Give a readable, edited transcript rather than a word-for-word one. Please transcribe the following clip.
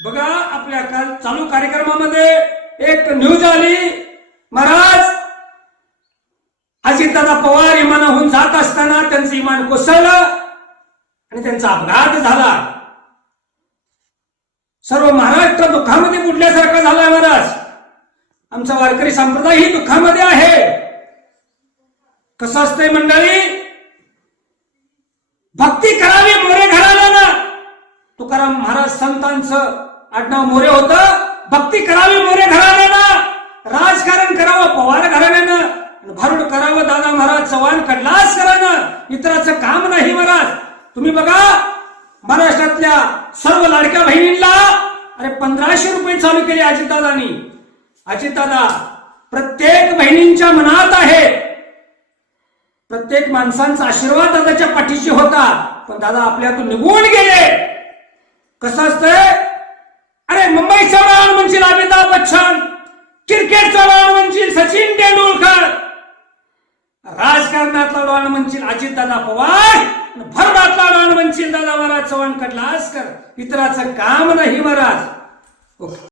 बघा आपल्या काल चालू कार्यक्रमामध्ये एक न्यूज आली, महाराज अजितदादा पवार विमानाहून जात असताना त्यांचं विमान कोसळलं आणि त्यांचा अपघात झाला. सर्व महाराष्ट्र दुःखामध्ये बुडल्यासारखा झालाय. महाराज आमचा वारकरी संप्रदाय ही दुःखामध्ये आहे. कसं असतंय मंडळी, भक्ती करावी मोरे घराला. तुकाराम महाराज संतांचं आडनाव मोरे होतं. भक्ती करावी मोरे घराण्यानं, राजकारण करावं पवार घराण्यानं, भारूड करावं दादा महाराज चव्हाण कडलासकरानं. इतराचं काम नाही. महाराज तुम्ही बघा महाराष्ट्रातल्या सर्व लाडक्या बहिणींना अरे 1500 रुपये चालू केले अजितदादांनी. अजितदादा प्रत्येक बहिणींच्या मनात आहे. प्रत्येक माणसांचा आशीर्वाद दादाच्या पाठीशी होता, पण दादा आपल्यातून निघून गेले. कसं असतंय, अरे मुंबईचा राण म्हणशील अमिताभ बच्चन, क्रिकेटचा राण म्हणशील सचिन तेंडुलकर, राजकारणातला राण म्हणशील अजितदादा पवार, भरडातला राण म्हणशील दादा महाराज चव्हाण कडलासकर. इतराचं काम नाही महाराज. ओके.